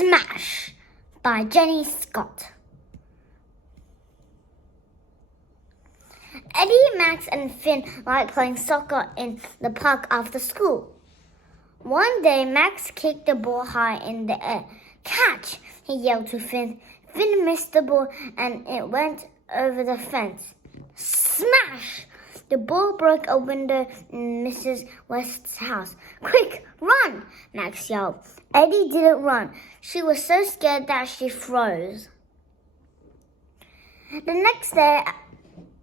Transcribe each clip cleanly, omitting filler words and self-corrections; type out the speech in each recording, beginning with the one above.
Smash by Jenny Scott. Eddie, Max, and Finn liked playing soccer in the park after school. One day, Max kicked the ball high in the air. "Catch!" he yelled to Finn. Finn missed the ball and it went over the fence. Smash! The ball broke a window in Mrs. West's house. "Quick, run!" Max yelled. Eddie didn't run. She was so scared that she froze. The next day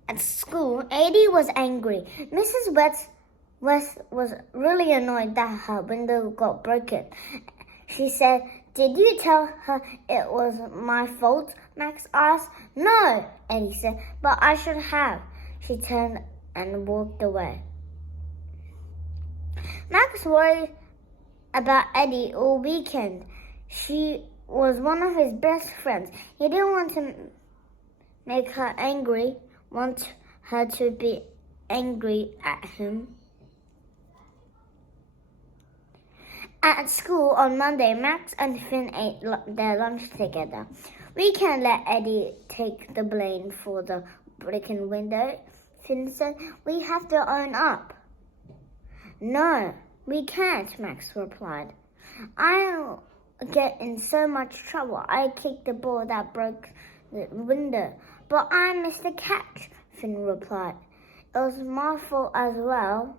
at school, Eddie was angry. Mrs. West was really annoyed that her window got broken. She said, "Did you tell her it was my fault?" Max asked. "No," Eddie said, "but I should have." She turned and walked away. Max worried about Eddie all weekend. She was one of his best friends. He didn't want to make her angry, want her to be angry at him. At school on Monday, Max and Finn ate their lunch together. "We can't let Eddie take the blame for the broken window," Finn said. "We have to own up." "No, we can't," Max replied. "I'll get in so much trouble. I kicked the ball that broke the window." "But I missed the catch," Finn replied. "It was my fault as well."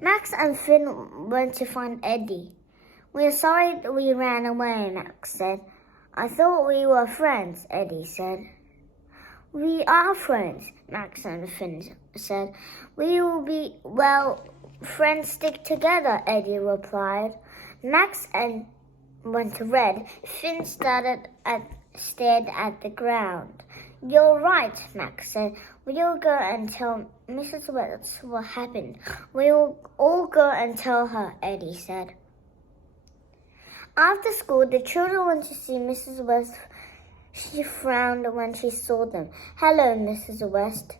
Max and Finn went to find Eddie. "We're sorry we ran away," Max said. "I thought we were friends," Eddie said. "We are friends," Max and Finn said. "We will be, well, friends stick together," Eddie replied. Max went red. Finn stared at the ground. "You're right," Max said. "We'll go and tell Mrs. West what happened." "We'll all go and tell her," Eddie said. After school, the children went to see Mrs. West. She frowned when she saw them. "Hello, Mrs. West,"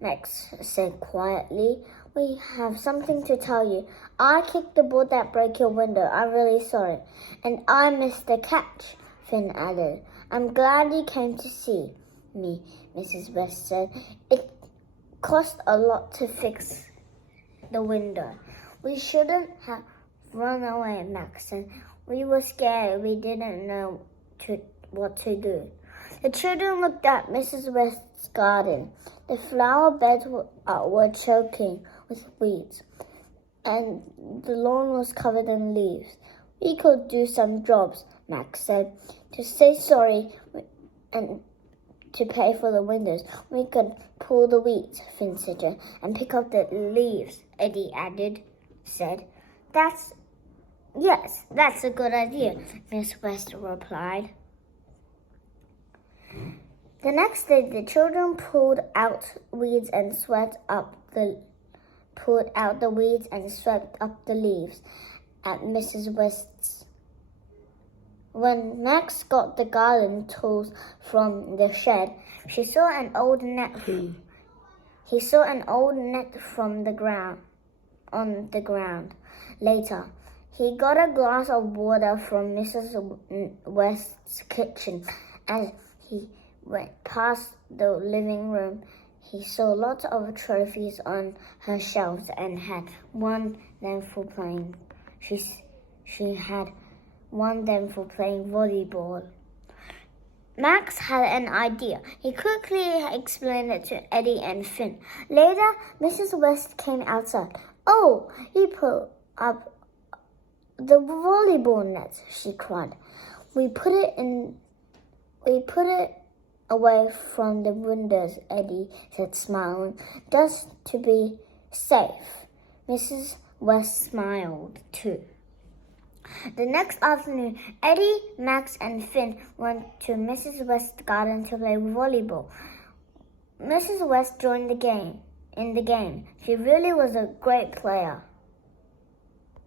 Max said quietly. "We have something to tell you. I kicked the ball that broke your window. I'm really sorry. And I missed the catch," Finn added. "I'm glad you came to see me," Mrs. West said. "It cost a lot to fix the window." "We shouldn't have run away," Max said. "We were scared. We didn't know what to do." The children looked at Mrs. West's garden. The flower beds were choking with weeds, and the lawn was covered in leaves. "We could do some jobs," Max said. "To say sorry and to pay for the windows. We could pull the weeds," Finn said, "and pick up the leaves," Eddie said. Yes, that's a good idea," Miss West replied. The next day, the children pulled out the weeds and swept up the leaves at Mrs. West's. When Max got the garden tools from the shed, he saw an old net from the ground on the ground. Later, he got a glass of water from Mrs. West's kitchen. As he went past the living room, he saw lots of trophies on her shelves and had won them for playing. She had won them for playing volleyball. Max had an idea. He quickly explained it to Eddie and Finn. Later, Mrs. West came outside. "Oh, you put up the volleyball net," she cried. We put it away from the windows," Eddie said, smiling. "Just to be safe." Mrs. West smiled too. The next afternoon, Eddie, Max, and Finn went to Mrs. West's garden to play volleyball. Mrs. West joined in the game. She really was a great player.